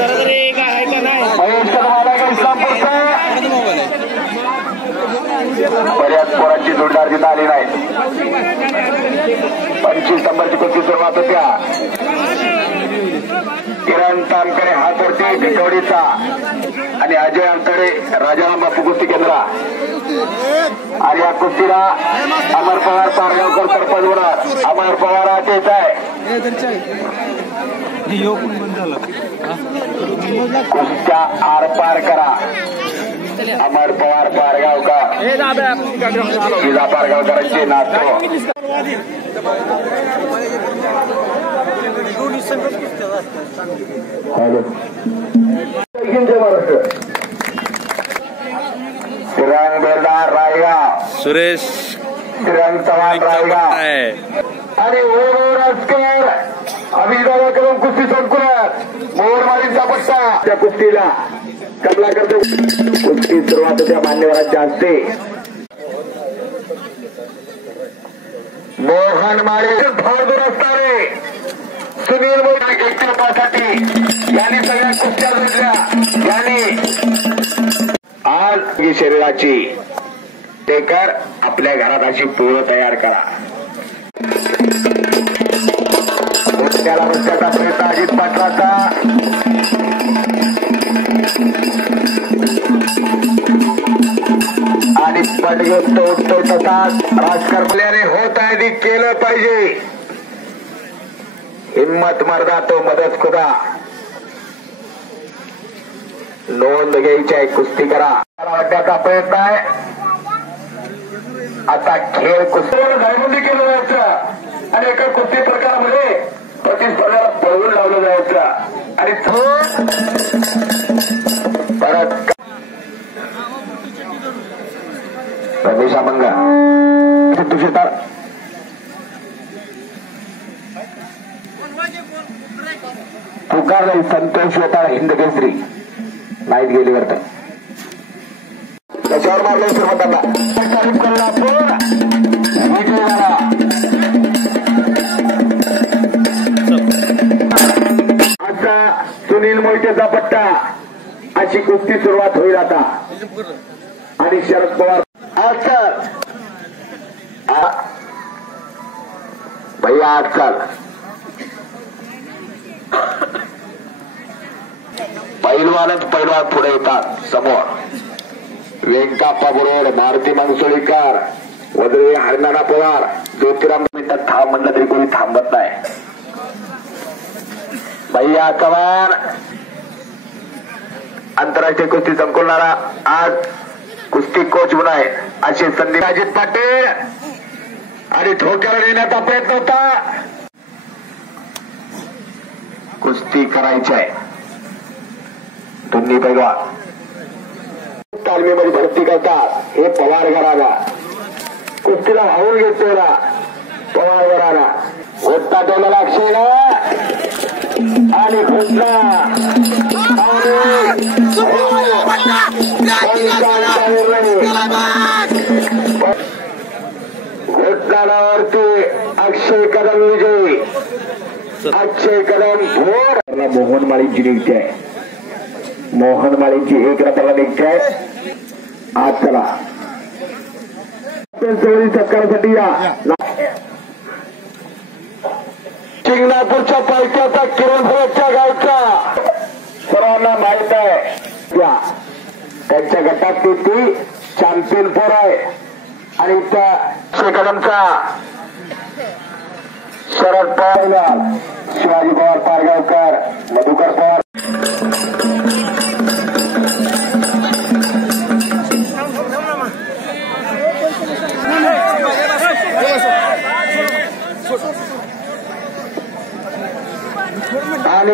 जरा तरी काय आहे का नाही महेश बऱ्याच पोरांची जोडदार तिथं आली नाही. पंचवीस नंबरची कुस्ती सुरुवात होत्या. किरण तामकरे हातवरती भिकवडीचा. आणि अजय अंतरे राजाराम बापू कुस्ती केंद्र. आणि या कुस्तीला अमर पवार पारगावकर सरपंच होणार अमर पवार आहे. आर पार करा. अमर पवार पारगावकर. पारगावकरांचे नातो. सुरेश श्रीरंग चव्हाण रायगाव आणि मोरमारीचा पट्टा त्या कुस्तीला. कमला करतो? कुस्ती सुरुवात त्या मान्यवरांच्या हस्ते. मोहन मारे फार असणारे. सुनील मोदी एकटेपासाठी यांनी सगळ्या कुस्त्या जिंकल्या यांनी आज शरीराची टेकर आपल्या घरात अशी पोळं तयार करा. त्याला रस्त्याचा प्रयत्न अजित पाटलाचा. आणि पटगेत तो होत आहे ती केलं पाहिजे हिम्मत मर्दा तो मदत खुदा नोंद घ्यायची आहे कुस्ती करा वाटण्याचा प्रयत्न आहे आता खेळ कुस्ती जायबंदी केलं जायचं आणि एका कुस्ती प्रकारामध्ये प्रतिस्पर्धाला पळवून लावलं जायचं आणि पुकार संतोष होता हिंद केसरी. नाईट गेली वाटतं. त्याच्यावर मारलं सर्वतांना कोल्हापूर विजय झाला आता सुनील मोहितेचा पट्टा. अशी कुस्ती सुरुवात होईल आता. आणि शरद पवार. आजकाल. भैया आजकाल. पैलवानच पैलवान पुढे येतात समोर. वेंकाप्पा बरोबर मारुती मनसोळीकर वद्रे हरिनाना पवार ज्योतिराम मिनिटात थांब म्हणलं तरी कोणी थांबत नाही. भैया कवार आंतरराष्ट्रीय कुस्ती संकुलनाला आज कुस्ती कोच म्हणून आहे. अशी संधी अजित पाटील आणि ठोक्याला देण्याचा प्रयत्न होता. कुस्ती करायची आहे. दोन्ही पैलवान. तालमीमध्ये भरती करतात. हे पवार घराला कुस्तीला वाहून घेतो ना. पवार घराला होता ठेवलेला अक्षयला आणि फुटला घोटाळावरती अक्षय कदम विजयी. अक्षय कदम भोर. मोहन माळींची नियुक्ती आहे. मोहन माळींची एक नियुक्ती आहे आज चला. सत्कारासाठी या. शिंगणापूरच्या पायथ्याचा किरण भरतच्या गावचा सर्वांना माहीत आहे. या. त्यांच्या गटात ती ती चॅम्पियन पोर आहे. आणि त्या शेकडमचा शरद पवार शिवाजी पवार पारगावकर मधुकर पवार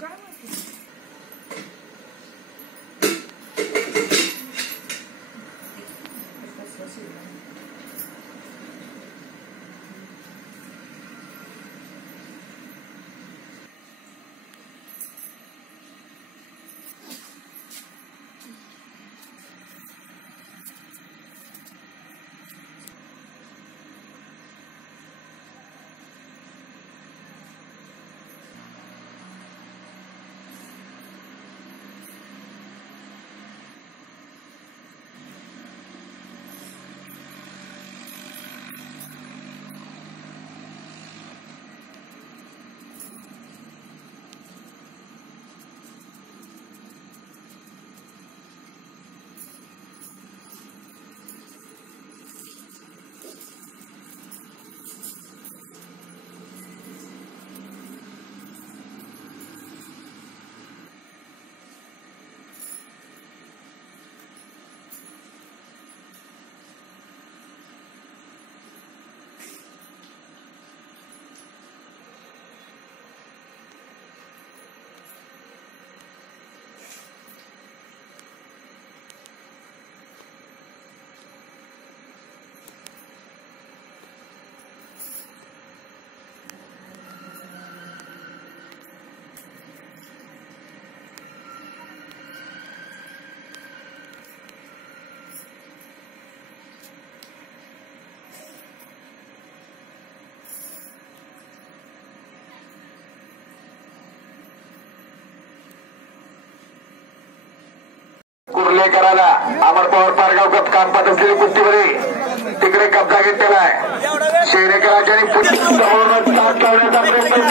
काय कुर्लेकराला अमर पवार पारगावकर काम पाहत असलेली कुस्तीमध्ये. तिकडे कब्जा घेतलेला आहे. शेरेकराच्या ताट लावण्याचा प्रयत्न